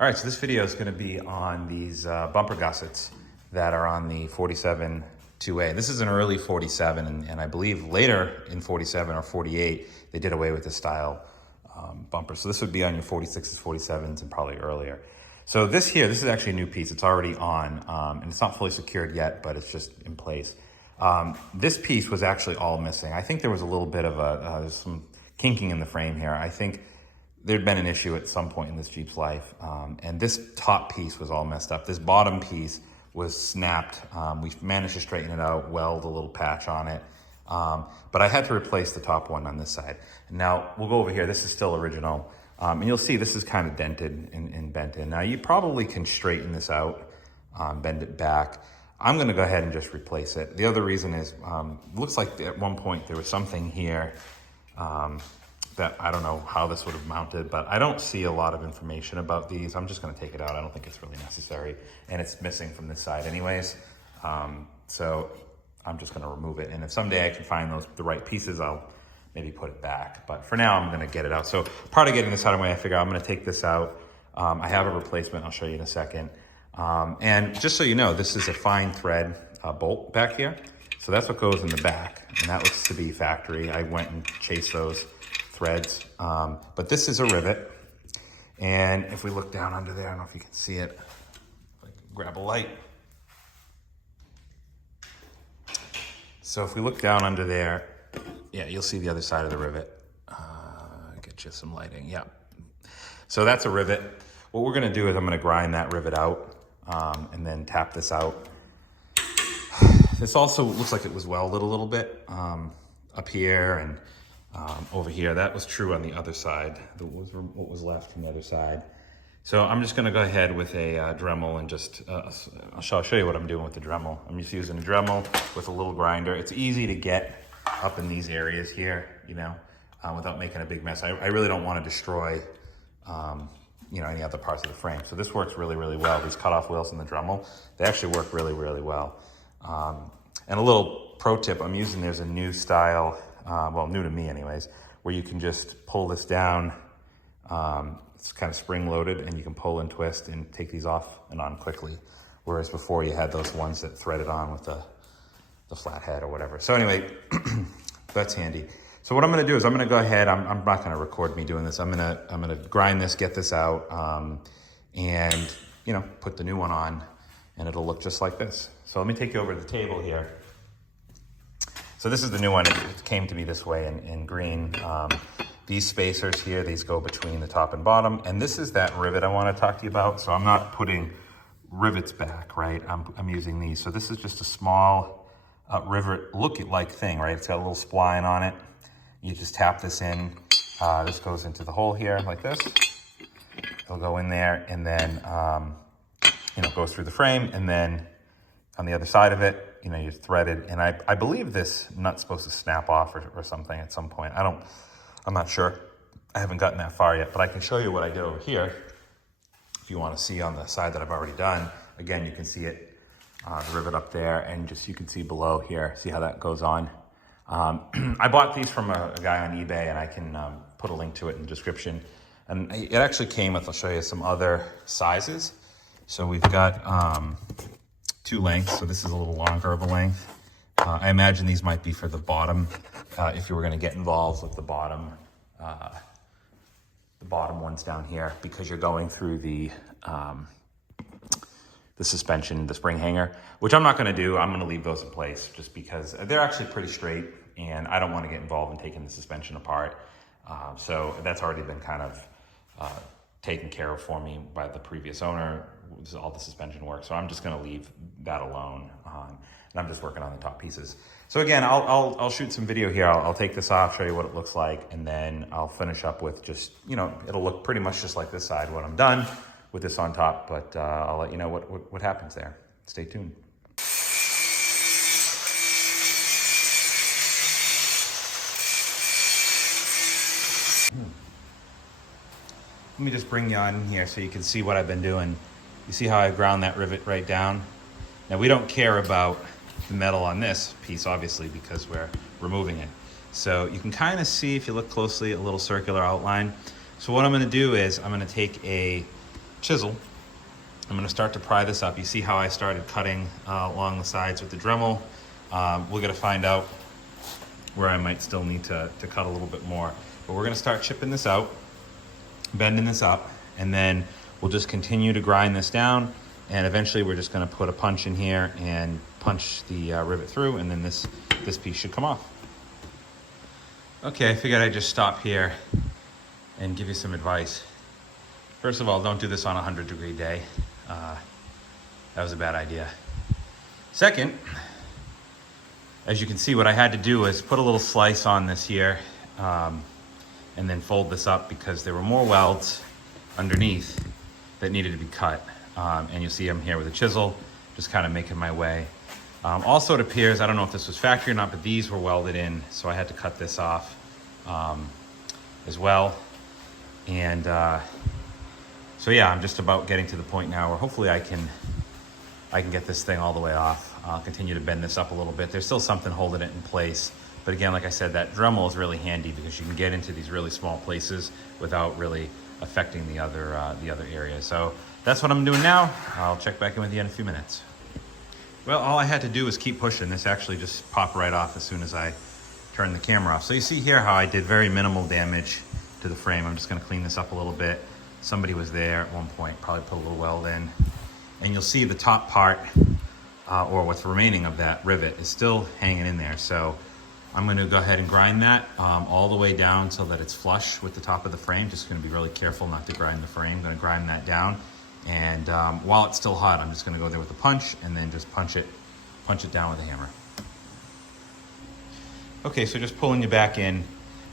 All right, so this video is gonna be on these bumper gussets that are on the 47-2A. This is an early 47, and I believe later in 47 or 48, they did away with the style bumper. So this would be on your 46s, 47s, and probably earlier. So this is actually a new piece. It's already on, and it's not fully secured yet, but it's just in place. This piece was actually all missing. I think there was a little bit of there's some kinking in the frame here. I think there'd been an issue at some point in this Jeep's life, and this top piece was all messed up. This bottom piece was snapped. We managed to straighten it out, weld a little patch on it, but I had to replace the top one on this side. Now, we'll go over here. This is still original, and you'll see this is kind of dented and bent in. Now, you probably can straighten this out, bend it back. I'm gonna go ahead and just replace it. The other reason is, looks like at one point there was something here that I don't know how this would have mounted, but I don't see a lot of information about these. I'm just gonna take it out. I don't think it's really necessary. And it's missing from this side anyways. So I'm just gonna remove it. And if someday I can find the right pieces, I'll maybe put it back. But for now, I'm gonna get it out. So part of getting this out of the way, I figure I'm gonna take this out. I have a replacement, I'll show you in a second. And just so you know, this is a fine thread bolt back here. So that's what goes in the back. And that looks to be factory. I went and chased those threads, but this is a rivet. And if we look down under there, I don't know if you can see it. If I can grab a light. So if we look down under there, yeah, you'll see the other side of the rivet. Get you some lighting, yeah. So that's a rivet. What we're gonna do is I'm gonna grind that rivet out and then tap this out. This also looks like it was welded a little bit up here and over here. That was true on the other side. What was left from the other side. So I'm just gonna go ahead with a Dremel and just, I'll show you what I'm doing with the Dremel. I'm just using a Dremel with a little grinder. It's easy to get up in these areas here, you know, without making a big mess. I really don't wanna destroy, you know, any other parts of the frame. So this works really, really well. These cutoff wheels in the Dremel, they actually work really, really well. And a little pro tip I'm using, there's a new style, well, new to me anyways, where you can just pull this down. It's kind of spring loaded and you can pull and twist and take these off and on quickly. Whereas before you had those ones that threaded on with the flat head or whatever. So anyway, that's handy. So what I'm gonna do is I'm gonna go ahead, I'm not gonna record me doing this. I'm gonna grind this, get this out, and you know, put the new one on and it'll look just like this. So let me take you over to the table here. So this is the new one. It came to me this way in green. These spacers here, these go between the top and bottom. And this is that rivet I wanna talk to you about. So I'm not putting rivets back, right? I'm using these. So this is just a small rivet look-like thing, right? It's got a little spline on it. You just tap this in. This goes into the hole here like this. It'll go in there and then, you know, goes through the frame, and then on the other side of it, you know, you thread it. And I believe this nut's supposed to snap off or something at some point. I'm not sure. I haven't gotten that far yet, but I can show you what I did over here. If you want to see on the side that I've already done, again, you can see it, the rivet up there, and just you can see below here, see how that goes on. I bought these from a guy on eBay, and I can put a link to it in the description. And it actually came with, I'll show you some other sizes. So we've got two lengths, so this is a little longer of a length. I imagine these might be for the bottom, if you were gonna get involved with the bottom ones down here, because you're going through the suspension, the spring hanger, which I'm not gonna do. I'm gonna leave those in place just because they're actually pretty straight and I don't wanna get involved in taking the suspension apart. So that's already been kind of taken care of for me by the previous owner. This is all the suspension work. So I'm just gonna leave that alone. And I'm just working on the top pieces. So again, I'll shoot some video here. I'll take this off, show you what it looks like, and then I'll finish up with just, you know, it'll look pretty much just like this side when I'm done with this on top, but I'll let you know what happens there. Stay tuned. Let me just bring you on here so you can see what I've been doing. You see how I ground that rivet right down? Now we don't care about the metal on this piece, obviously, because we're removing it. So you can kind of see, if you look closely, a little circular outline. So what I'm gonna do is I'm gonna take a chisel, I'm going to start to pry this up. You see how I started cutting along the sides with the Dremel. We're going to find out where I might still need to cut a little bit more. But we're going to start chipping this out, bending this up, and then we'll just continue to grind this down, and eventually we're just going to put a punch in here and punch the rivet through, and then this piece should come off. Okay, I figured I'd just stop here and give you some advice. First of all, don't do this on a 100-degree day. That was a bad idea. Second, as you can see, what I had to do is put a little slice on this here and then fold this up because there were more welds underneath that needed to be cut. And you'll see I'm here with a chisel, just kind of making my way. Also, it appears, I don't know if this was factory or not, but these were welded in, so I had to cut this off as well. And so yeah, I'm just about getting to the point now where hopefully I can get this thing all the way off. I'll continue to bend this up a little bit. There's still something holding it in place. But again, like I said, that Dremel is really handy because you can get into these really small places without really affecting the other area. So that's what I'm doing now. I'll check back in with you in a few minutes. Well, all I had to do was keep pushing. This actually just popped right off as soon as I turned the camera off. So you see here how I did very minimal damage to the frame. I'm just gonna clean this up a little bit. Somebody was there at one point, probably put a little weld in. And you'll see the top part, or what's remaining of that rivet, is still hanging in there. So I'm gonna go ahead and grind that all the way down so that it's flush with the top of the frame. Just gonna be really careful not to grind the frame. I'm gonna grind that down. And while it's still hot, I'm just gonna go there with a punch and then just punch it down with a hammer. Okay, so just pulling you back in.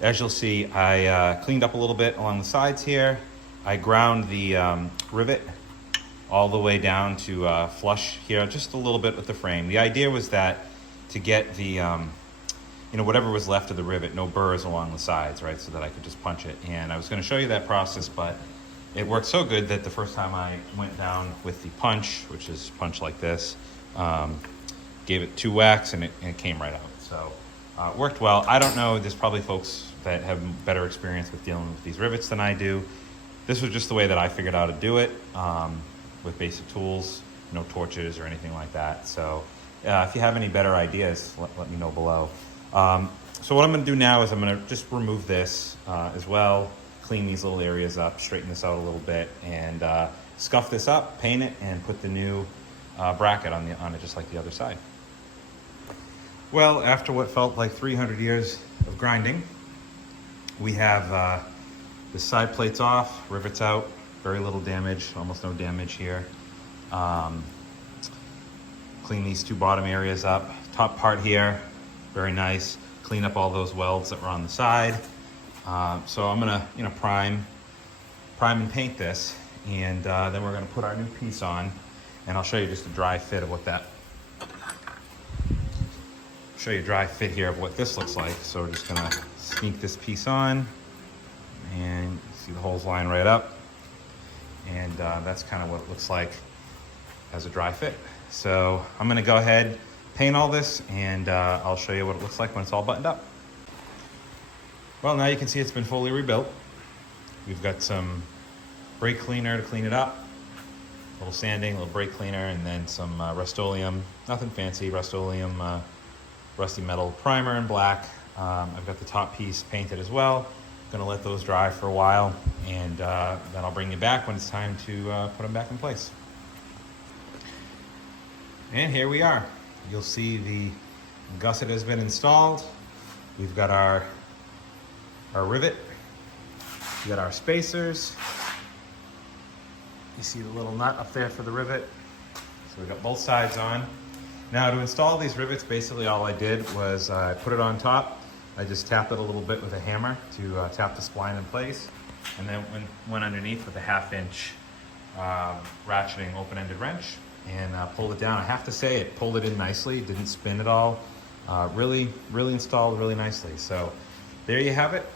As you'll see, I cleaned up a little bit along the sides here. I ground the rivet all the way down to flush here, just a little bit with the frame. The idea was that to get the, whatever was left of the rivet, no burrs along the sides, right? So that I could just punch it. And I was gonna show you that process, but it worked so good that the first time I went down with the punch, which is punch like this, gave it 2 whacks and it came right out. So it worked well. I don't know, there's probably folks that have better experience with dealing with these rivets than I do. This was just the way that I figured out to do it with basic tools, no torches or anything like that. So if you have any better ideas, let me know below. So what I'm gonna do now is I'm gonna just remove this as well, clean these little areas up, straighten this out a little bit, and scuff this up, paint it, and put the new bracket on it just like the other side. Well, after what felt like 300 years of grinding, we have the side plates off, rivets out, very little damage, almost no damage here. Clean these 2 bottom areas up. Top part here, very nice. Clean up all those welds that were on the side. So I'm gonna, prime and paint this, and then we're gonna put our new piece on, and I'll show you just a dry fit of what show you a dry fit here of what this looks like. So we're just gonna sneak this piece on, and you see the holes line right up, and that's kind of what it looks like as a dry fit. So I'm gonna go ahead, paint all this, and I'll show you what it looks like when it's all buttoned up. Well, now you can see it's been fully rebuilt. We've got some brake cleaner to clean it up, a little sanding, a little brake cleaner, and then some Rust-Oleum, nothing fancy, Rust-Oleum rusty metal primer in black. I've got the top piece painted as well. Gonna let those dry for a while, and then I'll bring you back when it's time to put them back in place. And here we are. You'll see the gusset has been installed. We've got our rivet. We got our spacers. You see the little nut up there for the rivet. So we've got both sides on. Now to install these rivets, basically all I did was I put it on top. I just tapped it a little bit with a hammer to tap the spline in place, and then went underneath with a 1/2 inch ratcheting open-ended wrench and pulled it down. I have to say it pulled it in nicely, it didn't spin at all. Really installed really nicely. So there you have it.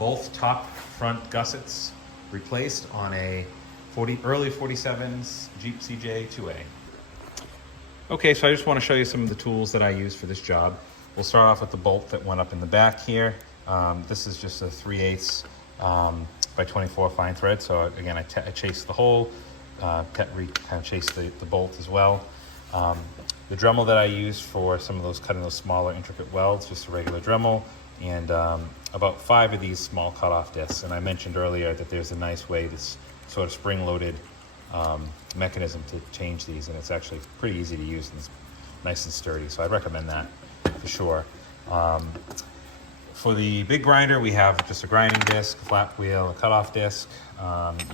Both top front gussets replaced on a early 47's Jeep CJ2A. Okay, so I just want to show you some of the tools that I use for this job. We'll start off with the bolt that went up in the back here. This is just a 3/8 by 24 fine thread. So again, I chased the hole, kind of chased the bolt as well. The Dremel that I use for some of those cutting those smaller intricate welds, just a regular Dremel, and about 5 of these small cutoff discs. And I mentioned earlier that there's a nice way, this sort of spring-loaded mechanism to change these, and it's actually pretty easy to use and it's nice and sturdy. So I'd recommend that for sure. For the big grinder, we have just a grinding disc, a flat wheel, a cutoff disc.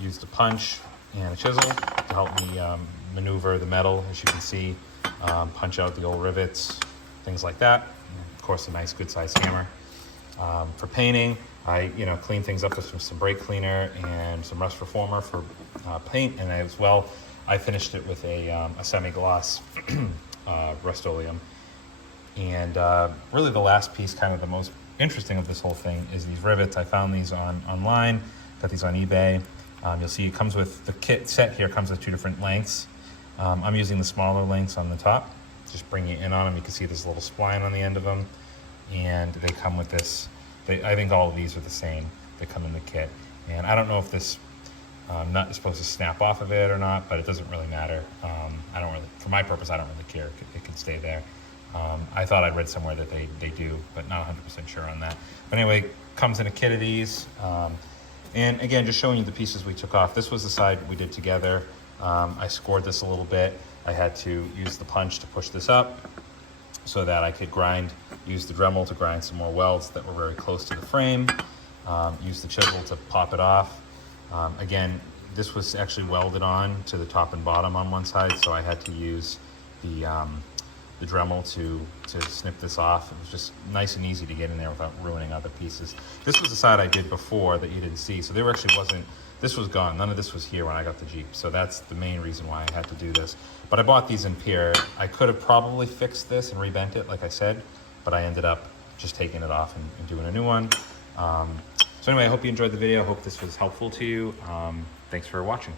Used a punch and a chisel to help me maneuver the metal, as you can see, punch out the old rivets, things like that. And of course, a nice good sized hammer. For painting, I clean things up with some brake cleaner and some rust reformer for paint, and as well, I finished it with a semi-gloss Rust-Oleum. And really the last piece, kind of the most interesting of this whole thing, is these rivets. I found these online, got these on eBay. You'll see it comes with, the kit set here comes with 2 different lengths. I'm using the smaller lengths on the top. Just bring you in on them. You can see this little spline on the end of them. And they come with this, I think all of these are the same. They come in the kit. And I don't know if this nut is supposed to snap off of it or not, but it doesn't really matter. I don't really, for my purpose, I don't really care. It can stay there. I thought I'd read somewhere that they do, but not 100% sure on that. But anyway, comes in a kit of these. And again, just showing you the pieces we took off. This was the side we did together. I scored this a little bit. I had to use the punch to push this up so that I could use the Dremel to grind some more welds that were very close to the frame. Use the chisel to pop it off. Again, this was actually welded on to the top and bottom on one side, so I had to use the Dremel to snip this off. It was just nice and easy to get in there without ruining other pieces. This was the side I did before that you didn't see, so there actually wasn't, this was gone. None of this was here when I got the Jeep, so that's the main reason why I had to do this. But I bought these in pure. I could have probably fixed this and rebent it, like I said, but I ended up just taking it off and doing a new one. So anyway, I hope you enjoyed the video. I hope this was helpful to you. Thanks for watching.